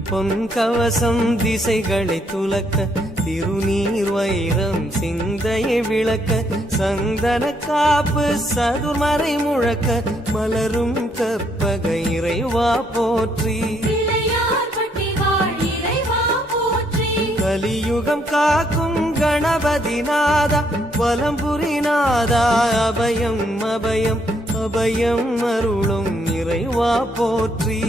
திருப்பொன் கவசம் திசைகளை துலக்க திருநீர் வைரம் சிந்தையை விளக்க சந்தன காப்பு சதுர்மறை முழக்க மலரும் கற்பக இறைவா போற்றி கலியுகம் காக்கும் கணபதி நாதா வலம்புரி நாதா அபயம் அபயம் அபயம் அருளும் இறைவா போற்றி